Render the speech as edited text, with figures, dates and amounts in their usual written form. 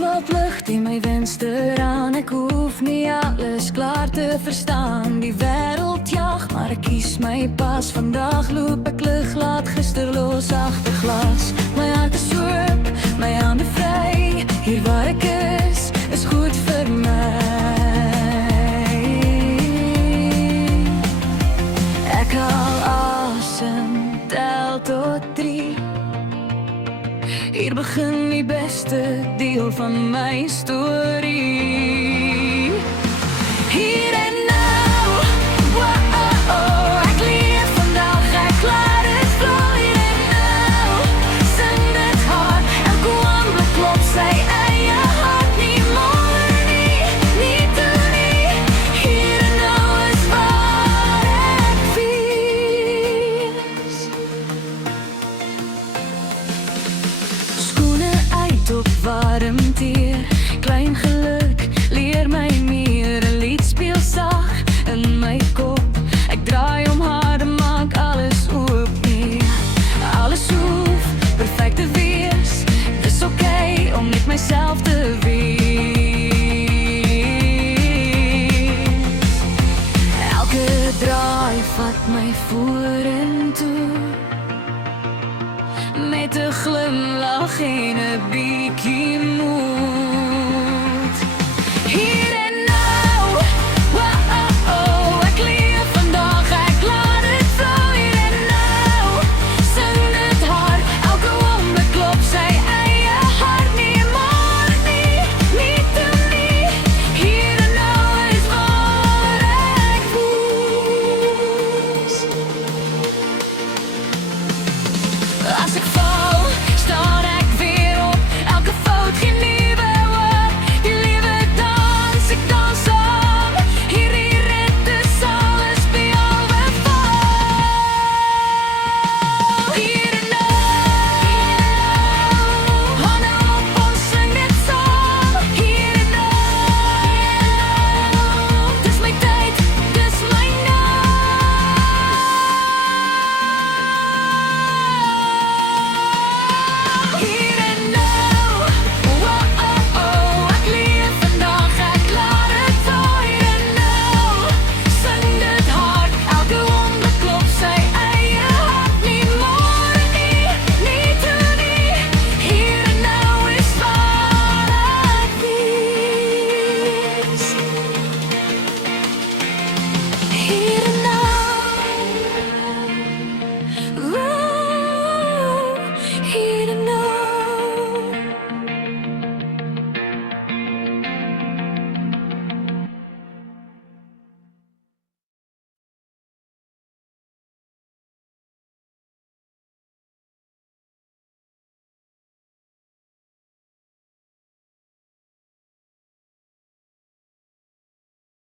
klop ligt in my venster aan. Ek hoef nie alles klaar te verstaan. Die wêreld jag, maar ek kies my pas. Vandag loop ek lig, laat gister los agter glas. My hart is oop, my hande vry. Hier waar ek is goed vir my. Ek haal asem, tel tot 3. Hier begin die beste deel van my storie. Hier en nou, wow, ek leef vandag, ek laat dit vloei. Hier en nou, sing dit hard, elke oomblik klop sy eie hart. Nie môre nie, nie toe nie. Hier en nou is waar ek wees. Skoene uit op warm teer, klein geluk leer my meer. 'n lied speel sag in my kop, ek draai om harde maak alles oop nie. Alles hoef perfect te wees, dis oké om net myself te wees. Elke draai vat my vorentoe, met 'n glimlach en 'n